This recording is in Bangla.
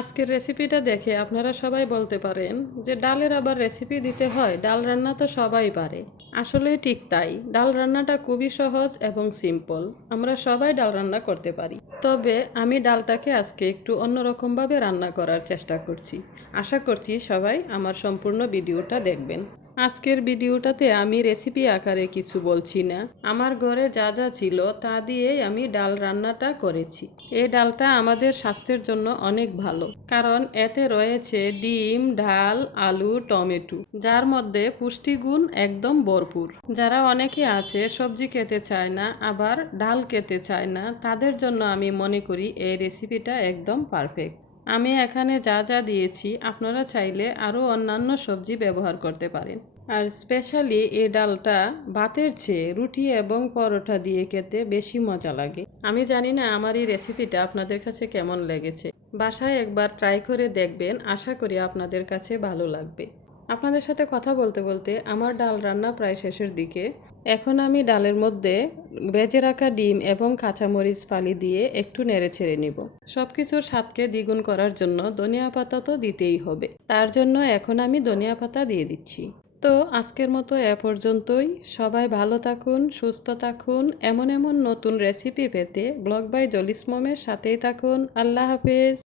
আজকের রেসিপিটা দেখে আপনারা সবাই বলতে পারেন যে ডালের আবার রেসিপি দিতে হয়, ডাল রান্না তো সবাই পারে। আসলে ঠিক তাই, ডাল রান্নাটা খুবই সহজ এবং সিম্পল আমরা সবাই ডাল রান্না করতে পারি। তবে আমি ডালটাকে আজকে একটু অন্যরকমভাবে রান্না করার চেষ্টা করছি। আশা করছি সবাই আমার সম্পূর্ণ ভিডিওটা দেখবেন। আজকের ভিডিওটাতে আমি রেসিপি আকারে কিছু বলছি না। আমার ঘরে যা যা ছিল তা দিয়েই আমি ডাল রান্নাটা করেছি। এই ডালটা আমাদের স্বাস্থ্যের জন্য অনেক ভালো। কারণ এতে রয়েছে ডিম, ডাল, আলু, টমেটো, যার মধ্যে পুষ্টিগুণ একদম ভরপুর। যারা অনেকে আছে সবজি খেতে চায় না, আবার ডাল খেতে চায় না, তাদের জন্য আমি মনে করি এই রেসিপিটা একদম পারফেক্ট আমি এখানে যা যা দিয়েছি, আপনারা চাইলে আরও অন্যান্য সবজি ব্যবহার করতে পারেন। আর স্পেশালি এ ডালটা ভাতের চেয়ে রুটি এবং পরোটা দিয়ে খেতে বেশি মজা লাগে। আমি জানি না আমার এই রেসিপিটা আপনাদের কাছে কেমন লেগেছে। বাসায় একবার ট্রাই করে দেখবেন, আশা করি আপনাদের কাছে ভালো লাগবে। আপনাদের সাথে কথা বলতে বলতে আমার ডাল রান্না প্রায় শেষের দিকে। এখন আমি ডালের মধ্যে ভেজে রাখা ডিম এবং কাঁচামরিচ ফালি দিয়ে একটু নেড়ে ছেড়ে নিব। সব কিছুর স্বাদকে দ্বিগুণ করার জন্য ধনিয়া পাতা তো দিতেই হবে। তার জন্য এখন আমি ধনিয়া পাতা দিয়ে দিচ্ছি। তো আজকের মতো এ পর্যন্তই। সবাই ভালো থাকুন, সুস্থ থাকুন। এমন এমন নতুন রেসিপি পেতে ব্লগ বাই জলিস জলিসমমের সাথেই থাকুন। আল্লাহ হাফেজ।